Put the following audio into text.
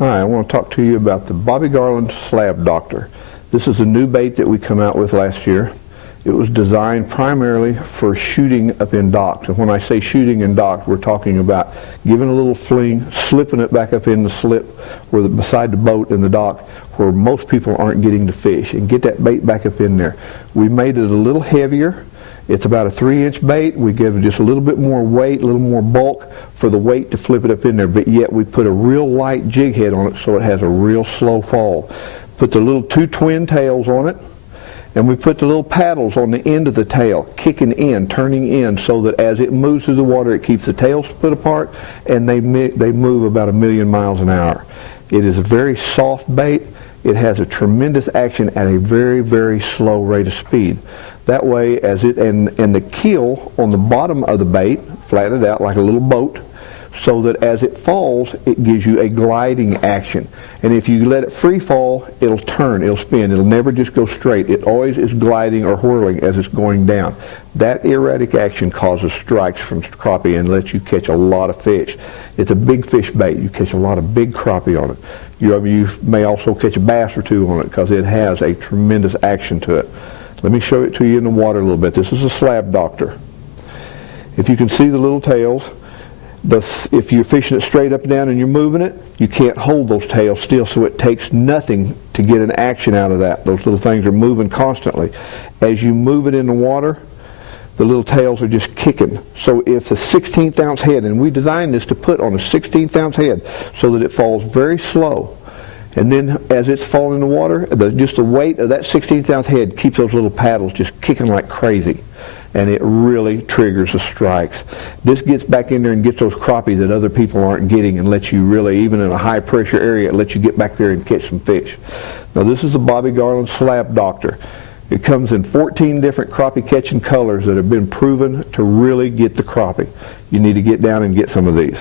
Hi, I want to talk to you about the Bobby Garland Slab Docktr. This is a new bait that we come out with last year. It was designed primarily for shooting up in docks. And when I say shooting in docks, we're talking about giving a little fling, slipping it back up in the slip beside the boat in the dock where most people aren't getting to fish, and get that bait back up in there. We made it a little heavier. It's about a 3-inch bait. We give it just a little bit more weight, a little more bulk for the weight to flip it up in there, but yet we put a real light jig head on it so it has a real slow fall. Put the little 2 twin tails on it, and we put the little paddles on the end of the tail, kicking in, turning in, so that as it moves through the water, it keeps the tails split apart, and they move about 1,000,000 miles an hour. It is a very soft bait. It has a tremendous action at a very, very slow rate of speed. That way, and the keel on the bottom of the bait, flattened out like a little boat, so that as it falls, it gives you a gliding action. And if you let it free fall, it'll turn, it'll spin. It'll never just go straight. It always is gliding or whirling as it's going down. That erratic action causes strikes from crappie and lets you catch a lot of fish. It's a big fish bait. You catch a lot of big crappie on it. You may also catch a bass or two on it because it has a tremendous action to it. Let me show it to you in the water a little bit. This is a Slab Docktr. If you can see the little tails, if you're fishing it straight up and down and you're moving it, you can't hold those tails still, so it takes nothing to get an action out of that. Those little things are moving constantly. As you move it in the water, the little tails are just kicking. So if the 16th ounce head, and we designed this to put on a 16th ounce head so that it falls very slow, and then as it's falling in the water, just the weight of that 16th ounce head keeps those little paddles just kicking like crazy. And it really triggers the strikes. This gets back in there and gets those crappie that other people aren't getting, and lets you really, even in a high pressure area, it lets you get back there and catch some fish. Now this is the Bobby Garland Slab Docktr. It comes in 14 different crappie catching colors that have been proven to really get the crappie. You need to get down and get some of these.